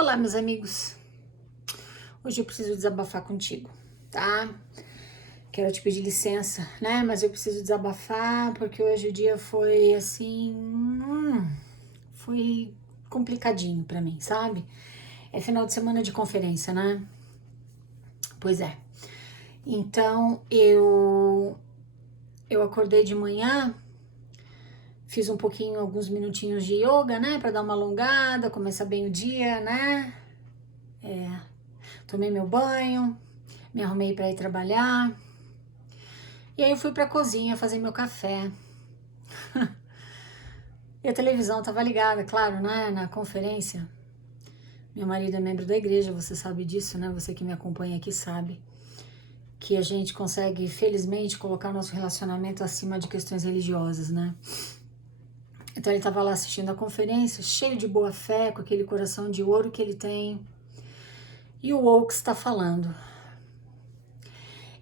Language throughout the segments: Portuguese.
Olá, meus amigos. Hoje eu preciso desabafar contigo, tá? Quero te pedir licença, né? Mas eu preciso desabafar porque hoje o dia foi assim, foi complicadinho pra mim, sabe? É final de semana de conferência, né? Pois é. Então eu acordei de manhã, fiz um pouquinho, alguns minutinhos de yoga, né? Pra dar uma alongada, começar bem o dia, né? Tomei meu banho, me arrumei pra ir trabalhar. E aí eu fui pra cozinha fazer meu café. E a televisão tava ligada, claro, né, na conferência. Meu marido é membro da igreja, você sabe disso, né? Você que me acompanha aqui sabe que a gente consegue, felizmente, colocar nosso relacionamento acima de questões religiosas, né? Então ele tava lá assistindo a conferência, cheio de boa fé, com aquele coração de ouro que ele tem. E o Oaks está falando.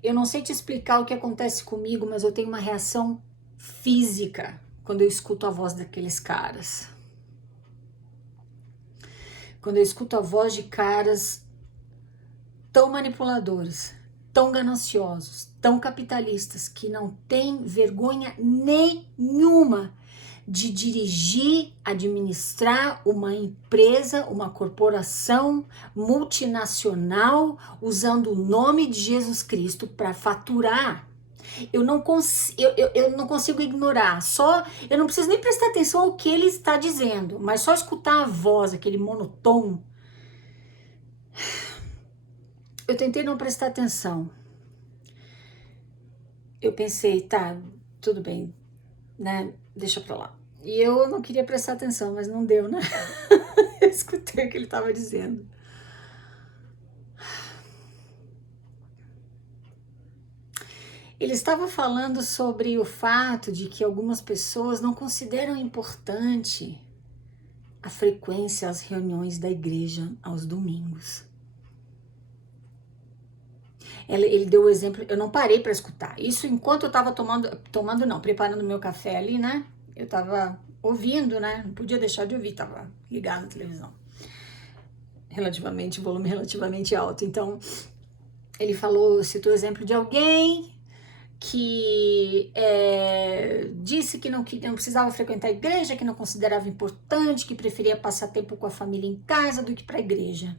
Eu não sei te explicar o que acontece comigo, mas eu tenho uma reação física quando eu escuto a voz daqueles caras. Quando eu escuto a voz de caras tão manipuladores, tão gananciosos, tão capitalistas, que não têm vergonha nenhuma de dirigir, administrar uma empresa, uma corporação multinacional, usando o nome de Jesus Cristo para faturar. Eu não consigo ignorar, eu não preciso nem prestar atenção ao que ele está dizendo, mas só escutar a voz, aquele monotom. Eu tentei não prestar atenção. Eu pensei, tá, tudo bem, né? Deixa pra lá. E eu não queria prestar atenção, mas não deu, né? Eu escutei o que ele estava dizendo. Ele estava falando sobre o fato de que algumas pessoas não consideram importante a frequência às reuniões da igreja aos domingos. Ele deu o exemplo, eu não parei para escutar. Isso enquanto eu estava preparando meu café ali, né? Eu estava ouvindo, né? Não podia deixar de ouvir, estava ligado na televisão. Volume relativamente alto. Então, ele citou o exemplo de alguém que disse que não precisava frequentar a igreja, que não considerava importante, que preferia passar tempo com a família em casa do que para a igreja.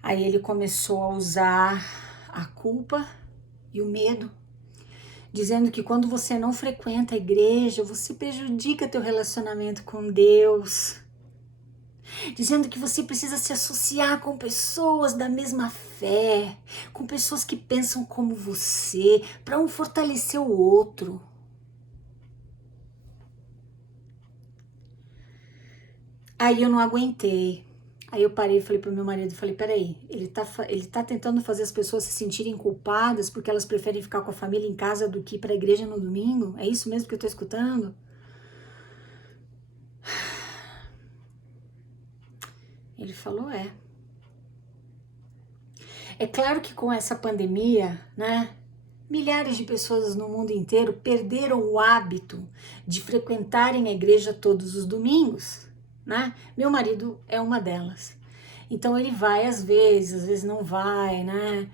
Aí ele começou a usar a culpa e o medo, dizendo que quando você não frequenta a igreja, você prejudica teu relacionamento com Deus, dizendo que você precisa se associar com pessoas da mesma fé, com pessoas que pensam como você, para um fortalecer o outro. Aí eu não aguentei. Aí eu parei e falei pro meu marido, peraí, ele tá tentando fazer as pessoas se sentirem culpadas porque elas preferem ficar com a família em casa do que ir pra igreja no domingo? É isso mesmo que eu tô escutando? Ele falou, É claro que com essa pandemia, né, milhares de pessoas no mundo inteiro perderam o hábito de frequentarem a igreja todos os domingos, né? Meu marido é uma delas. Então ele vai às vezes não vai, né?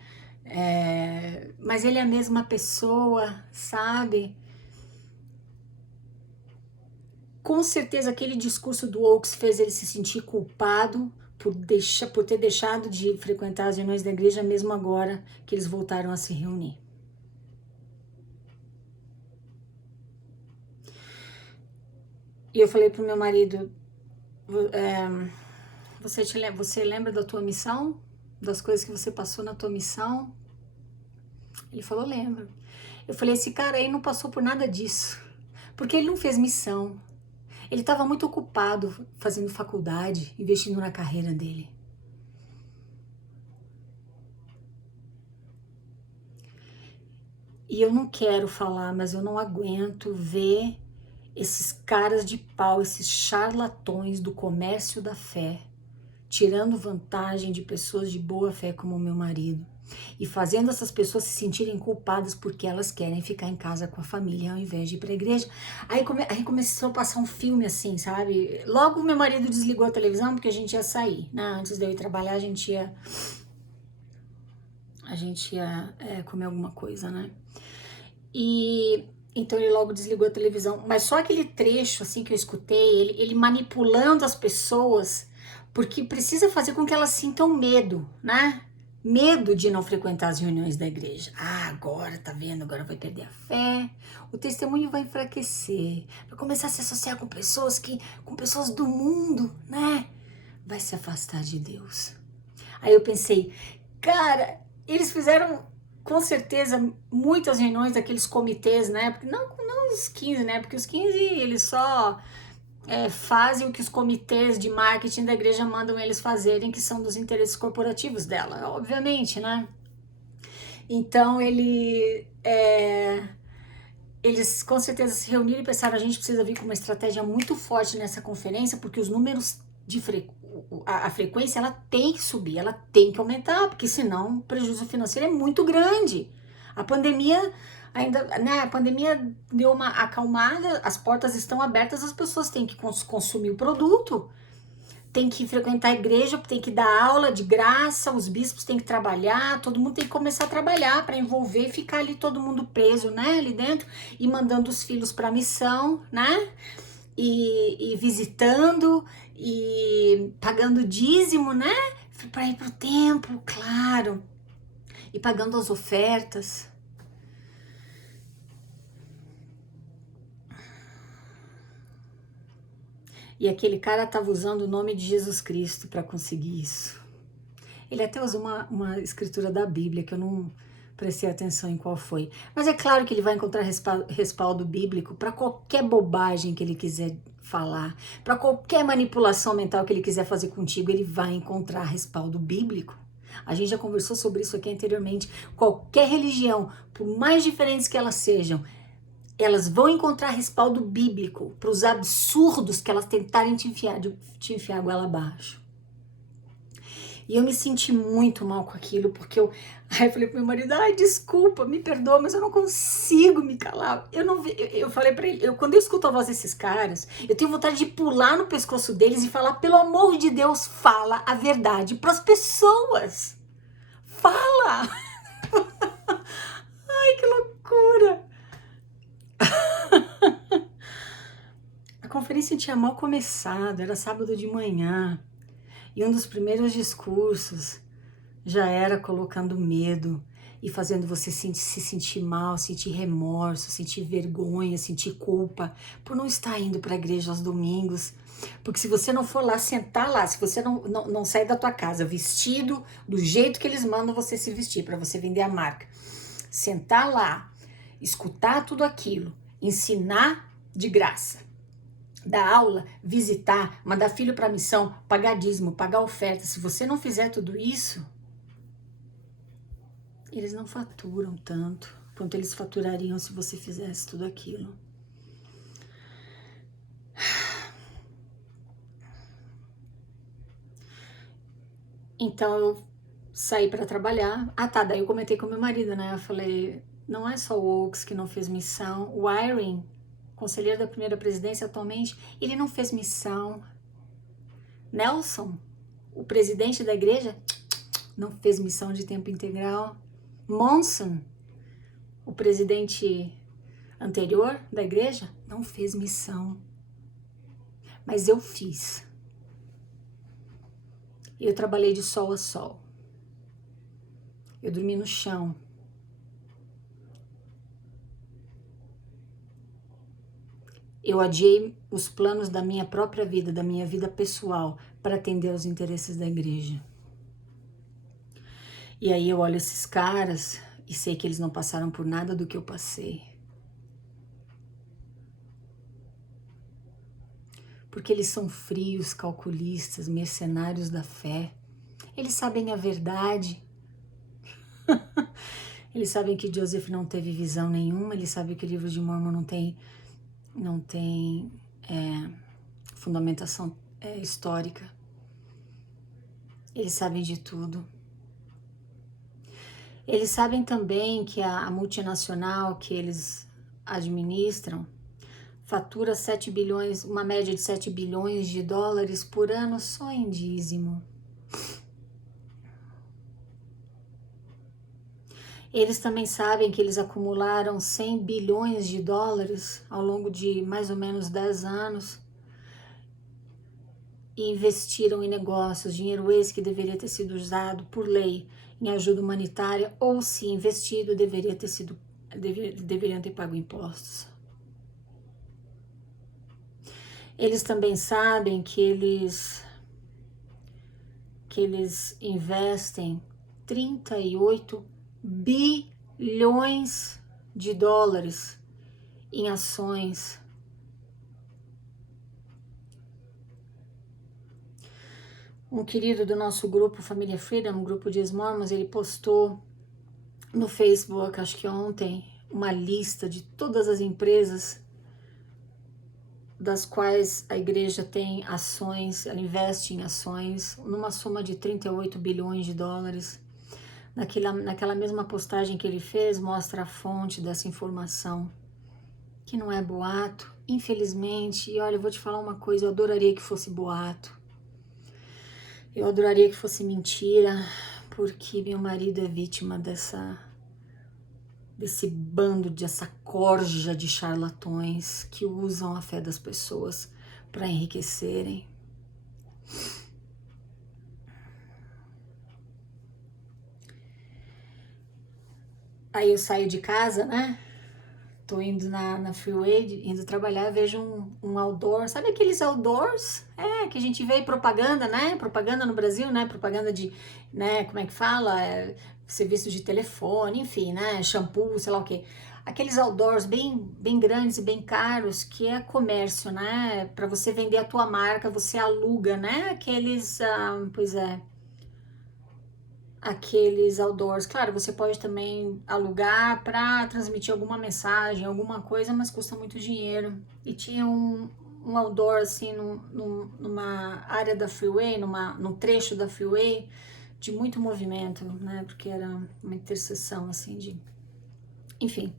Mas ele é a mesma pessoa, sabe? Com certeza aquele discurso do Oaks fez ele se sentir culpado por ter deixado de frequentar as reuniões da igreja, mesmo agora que eles voltaram a se reunir. E eu falei pro meu marido, você lembra da tua missão? Das coisas que você passou na tua missão? Ele falou, lembro. Eu falei, esse cara aí não passou por nada disso, porque ele não fez missão. Ele estava muito ocupado fazendo faculdade, investindo na carreira dele. E eu não quero falar, mas eu não aguento ver esses caras de pau, esses charlatões do comércio da fé, tirando vantagem de pessoas de boa fé como o meu marido. e fazendo essas pessoas se sentirem culpadas porque elas querem ficar em casa com a família ao invés de ir para a igreja. Aí começou a passar um filme assim, sabe? Logo meu marido desligou a televisão porque a gente ia sair, né? Antes de eu ir trabalhar, a gente ia comer alguma coisa, né? E então ele logo desligou a televisão. Mas só aquele trecho assim que eu escutei, ele manipulando as pessoas, porque precisa fazer com que elas sintam medo, né? Medo de não frequentar as reuniões da igreja. Ah, agora tá vendo, agora vai perder a fé, o testemunho vai enfraquecer, vai começar a se associar com pessoas do mundo, né? Vai se afastar de Deus. Aí eu pensei, cara, eles fizeram com certeza muitas reuniões daqueles comitês, né? Porque não os 15, né? Porque os 15 eles só fazem o que os comitês de marketing da igreja mandam eles fazerem, que são dos interesses corporativos dela, obviamente, né? Então eles com certeza se reuniram e pensaram, a gente precisa vir com uma estratégia muito forte nessa conferência, porque os números de a frequência ela tem que subir, ela tem que aumentar, porque senão o prejuízo financeiro é muito grande. A pandemia ainda, né, a pandemia deu uma acalmada, as portas estão abertas, as pessoas têm que consumir o produto, tem que frequentar a igreja, tem que dar aula de graça, os bispos têm que trabalhar, todo mundo tem que começar a trabalhar para envolver e ficar ali todo mundo preso, né, ali dentro, e mandando os filhos para a missão, né, e visitando, e pagando dízimo, né, para ir pro templo, claro, e pagando as ofertas. E aquele cara estava usando o nome de Jesus Cristo para conseguir isso. Ele até usou uma escritura da Bíblia, que eu não prestei atenção em qual foi. Mas é claro que ele vai encontrar respaldo bíblico para qualquer bobagem que ele quiser falar, para qualquer manipulação mental que ele quiser fazer contigo, ele vai encontrar respaldo bíblico. A gente já conversou sobre isso aqui anteriormente. Qualquer religião, por mais diferentes que elas sejam, elas vão encontrar respaldo bíblico para os absurdos que elas tentarem te enfiar goela abaixo. E eu me senti muito mal com aquilo, porque aí eu falei pro meu marido, ai, desculpa, me perdoa, mas eu não consigo me calar. Eu falei pra ele, quando eu escuto a voz desses caras, eu tenho vontade de pular no pescoço deles e falar, pelo amor de Deus, fala a verdade pras pessoas. Fala! Ai, que loucura! A conferência tinha mal começado, era sábado de manhã. E um dos primeiros discursos já era colocando medo e fazendo você se sentir mal, sentir remorso, sentir vergonha, sentir culpa por não estar indo para a igreja aos domingos. Porque se você não for lá, sentar lá, se você não sair da tua casa vestido do jeito que eles mandam você se vestir para você vender a marca, sentar lá, escutar tudo aquilo, ensinar de graça, dar aula, visitar, mandar filho para missão, pagar dízimo, pagar oferta, se você não fizer tudo isso, eles não faturam tanto quanto eles faturariam se você fizesse tudo aquilo. Então eu saí para trabalhar. Ah tá, daí eu comentei com meu marido, né? Eu falei, não é só o Oaks que não fez missão, o Irene, conselheiro da primeira presidência atualmente, ele não fez missão. Nelson, o presidente da igreja, não fez missão de tempo integral. Monson, o presidente anterior da igreja, não fez missão. Mas eu fiz. Eu trabalhei de sol a sol. Eu dormi no chão. Eu adiei os planos da minha própria vida, da minha vida pessoal, para atender aos interesses da igreja. E aí eu olho esses caras e sei que eles não passaram por nada do que eu passei. Porque eles são frios, calculistas, mercenários da fé. Eles sabem a verdade. Eles sabem que Joseph não teve visão nenhuma, eles sabem que o livro de Mormon não tem fundamentação histórica. Eles sabem de tudo. Eles sabem também que a multinacional que eles administram fatura 7 bilhões, uma média de 7 bilhões de dólares por ano só em dízimo. Eles também sabem que eles acumularam 100 bilhões de dólares ao longo de mais ou menos 10 anos e investiram em negócios, dinheiro esse que deveria ter sido usado por lei em ajuda humanitária, ou se investido, deveriam ter pago impostos. Eles também sabem que eles investem 38 bilhões de dólares em ações. Um querido do nosso grupo Família Freedom, um grupo de ex-mormons, ele postou no Facebook, acho que ontem, uma lista de todas as empresas das quais a igreja tem ações, ela investe em ações, numa soma de 38 bilhões de dólares. Naquela mesma postagem que ele fez, mostra a fonte dessa informação, que não é boato, infelizmente. E olha, eu vou te falar uma coisa, eu adoraria que fosse boato. Eu adoraria que fosse mentira, porque meu marido é vítima desse bando, dessa corja de charlatões que usam a fé das pessoas para enriquecerem. Aí eu saio de casa, né? Tô indo na freeway, indo trabalhar, vejo um outdoor, sabe aqueles outdoors? Que a gente vê propaganda, né? Propaganda no Brasil, né? Propaganda de, né? Como é que fala? Serviço de telefone, enfim, né? Shampoo, sei lá o quê. Aqueles outdoors bem grandes e bem caros, que é comércio, né? Para você vender a tua marca, você aluga, né? Aqueles outdoors. Claro, você pode também alugar para transmitir alguma mensagem, alguma coisa, mas custa muito dinheiro. E tinha um outdoor assim numa área da freeway, num trecho da freeway de muito movimento, né? Porque era uma interseção assim de, enfim,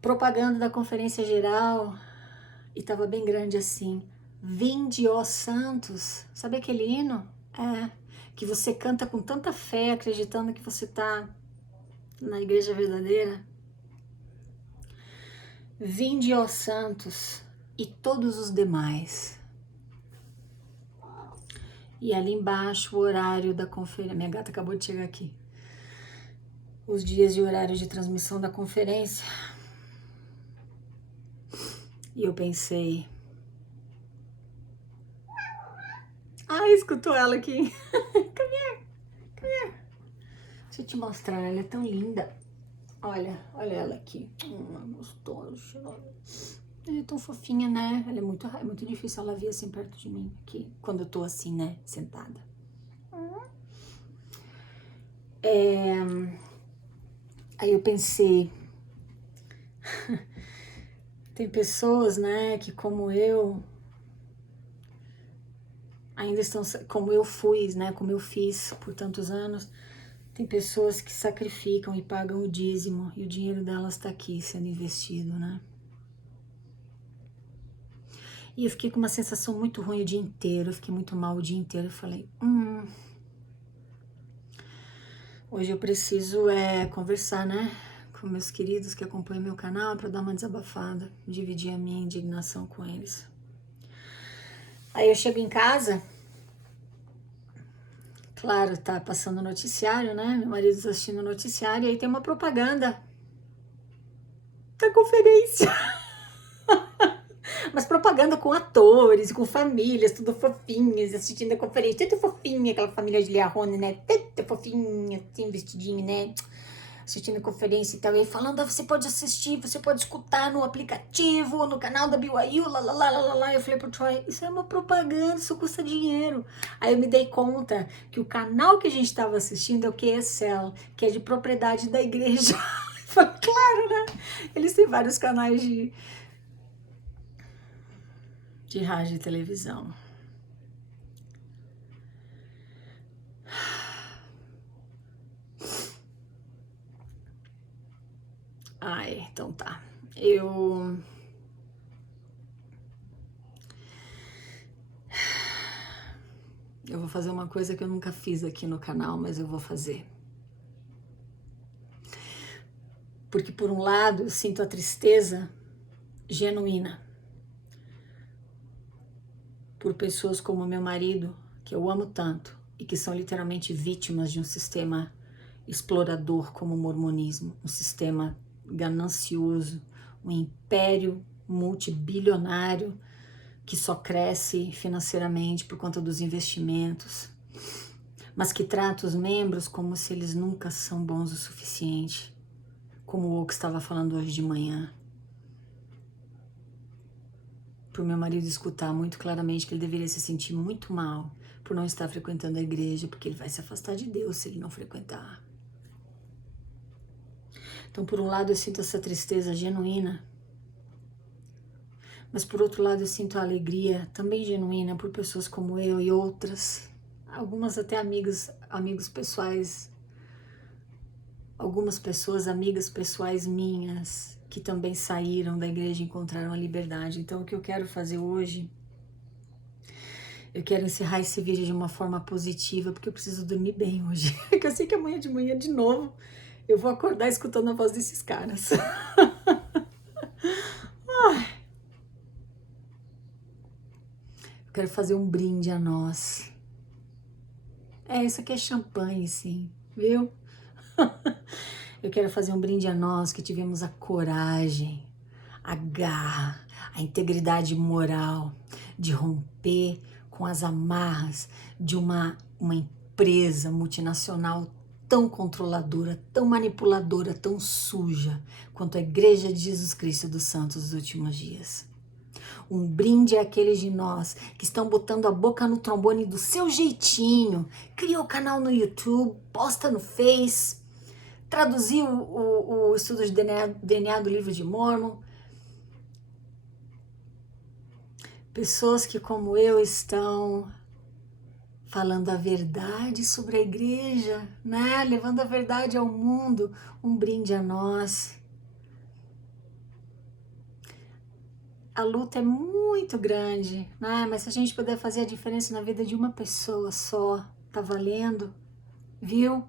propaganda da conferência geral e tava bem grande assim. Vinde, ó santos. Sabe aquele hino? Que você canta com tanta fé, acreditando que você tá na igreja verdadeira. Vinde, ó santos, e todos os demais. E ali embaixo o horário da conferência. Minha gata acabou de chegar aqui. Os dias e horários de transmissão da conferência. E eu pensei. Escutou ela aqui. Come here, come here. Deixa eu te mostrar, ela é tão linda. Olha ela aqui. Gostosa. Ela é tão fofinha, né? Ela é muito difícil ela vir assim perto de mim, aqui, quando eu tô assim, né, sentada. Aí eu pensei, tem pessoas, né, que como eu, ainda estão, como eu fui, né, como eu fiz por tantos anos, tem pessoas que sacrificam e pagam o dízimo e o dinheiro delas tá aqui sendo investido, né? E eu fiquei com uma sensação muito ruim o dia inteiro, eu fiquei muito mal o dia inteiro, eu falei, hoje eu preciso conversar, né, com meus queridos que acompanham meu canal para dar uma desabafada, dividir a minha indignação com eles. Aí eu chego em casa, claro, tá passando o noticiário, né, meu marido tá assistindo o noticiário, e aí tem uma propaganda da conferência. Mas propaganda com atores, com famílias, tudo fofinhas, assistindo a conferência, tudo fofinha, aquela família de Learone, né, tudo fofinha, assim, vestidinho, né, assistindo a conferência e tal, e aí falando, você pode assistir, você pode escutar no aplicativo, no canal da BYU, lá. Eu falei pro Troy, isso é uma propaganda, isso custa dinheiro. Aí eu me dei conta que o canal que a gente estava assistindo é o QSL, que é de propriedade da igreja. Eu falei, claro, né? Eles têm vários canais de rádio e televisão. Então tá. Eu vou fazer uma coisa que eu nunca fiz aqui no canal, mas eu vou fazer. Porque por um lado eu sinto a tristeza genuína por pessoas como meu marido, que eu amo tanto, e que são literalmente vítimas de um sistema explorador como o mormonismo, um sistema ganancioso, um império multibilionário que só cresce financeiramente por conta dos investimentos, mas que trata os membros como se eles nunca são bons o suficiente, como o Oak estava falando hoje de manhã. Por meu marido escutar muito claramente que ele deveria se sentir muito mal por não estar frequentando a igreja, porque ele vai se afastar de Deus se ele não frequentar. Então, por um lado, eu sinto essa tristeza genuína, mas por outro lado, eu sinto a alegria também genuína por pessoas como eu e outras, algumas até amigos pessoais, algumas pessoas, amigas pessoais minhas, que também saíram da igreja e encontraram a liberdade. Então, o que eu quero fazer hoje, eu quero encerrar esse vídeo de uma forma positiva, porque eu preciso dormir bem hoje. Porque eu sei que amanhã de manhã, de novo, eu vou acordar escutando a voz desses caras. Eu quero fazer um brinde a nós. Isso aqui é champanhe, sim, viu? Eu quero fazer um brinde a nós que tivemos a coragem, a garra, a integridade moral de romper com as amarras de uma empresa multinacional tão controladora, tão manipuladora, tão suja quanto a Igreja de Jesus Cristo dos Santos dos Últimos Dias. Um brinde àqueles de nós que estão botando a boca no trombone do seu jeitinho, criou canal no YouTube, posta no Face, traduziu o estudo de DNA do livro de Mormon. Pessoas que, como eu, estão falando a verdade sobre a igreja, né? Levando a verdade ao mundo. Um brinde a nós. A luta é muito grande, né? Mas se a gente puder fazer a diferença na vida de uma pessoa só, tá valendo, viu?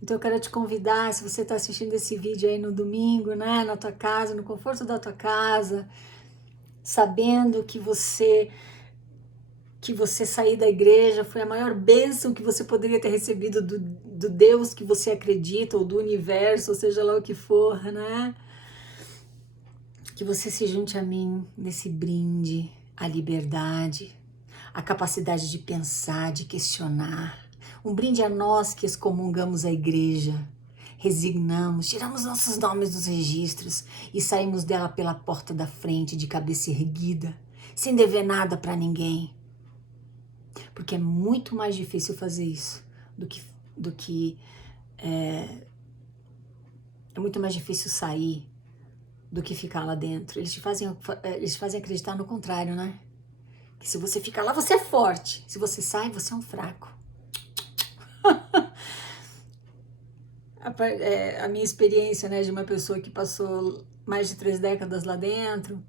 Então eu quero te convidar, se você está assistindo esse vídeo aí no domingo, né? Na tua casa, no conforto da tua casa, sabendo que você sair da igreja foi a maior bênção que você poderia ter recebido do Deus que você acredita, ou do universo, ou seja lá o que for, né? Que você se junte a mim nesse brinde à liberdade, à capacidade de pensar, de questionar. Um brinde a nós que excomungamos a igreja, resignamos, tiramos nossos nomes dos registros e saímos dela pela porta da frente, de cabeça erguida, sem dever nada para ninguém. Porque é muito mais difícil fazer isso é muito mais difícil sair do que ficar lá dentro. Eles te fazem acreditar no contrário, né? Que se você ficar lá, você é forte. Se você sai, você é um fraco. A minha experiência, né, de uma pessoa que passou mais de 3 décadas lá dentro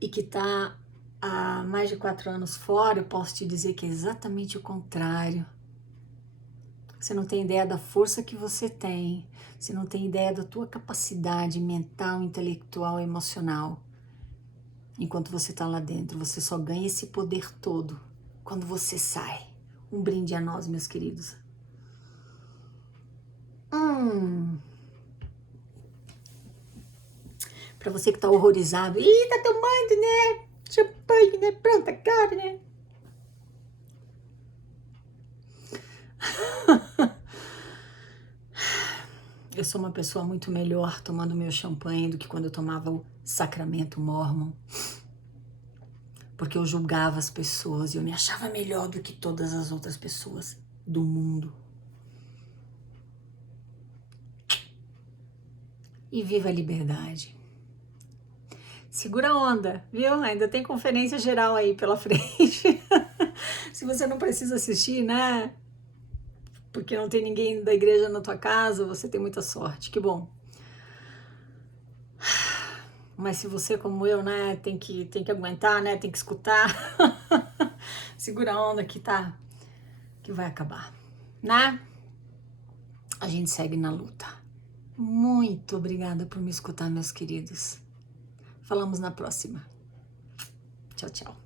e que está há mais de 4 anos fora, eu posso te dizer que é exatamente o contrário. Você não tem ideia da força que você tem, você não tem ideia da tua capacidade mental, intelectual, emocional. Enquanto você está lá dentro, você só ganha esse poder todo quando você sai. Um brinde a nós, meus queridos. Pra você que tá horrorizado, tá tomando, né? Champanhe, né? Pronto, agora, né? Eu sou uma pessoa muito melhor tomando meu champanhe do que quando eu tomava o sacramento mormon. Porque eu julgava as pessoas e eu me achava melhor do que todas as outras pessoas do mundo. E viva a liberdade. Segura a onda, viu? Ainda tem conferência geral aí pela frente. Se você não precisa assistir, né? Porque não tem ninguém da igreja na tua casa, você tem muita sorte. Que bom. Mas se você, como eu, né, tem que aguentar, né, tem que escutar, segura a onda que vai acabar, né? A gente segue na luta. Muito obrigada por me escutar, meus queridos. Falamos na próxima. Tchau, tchau.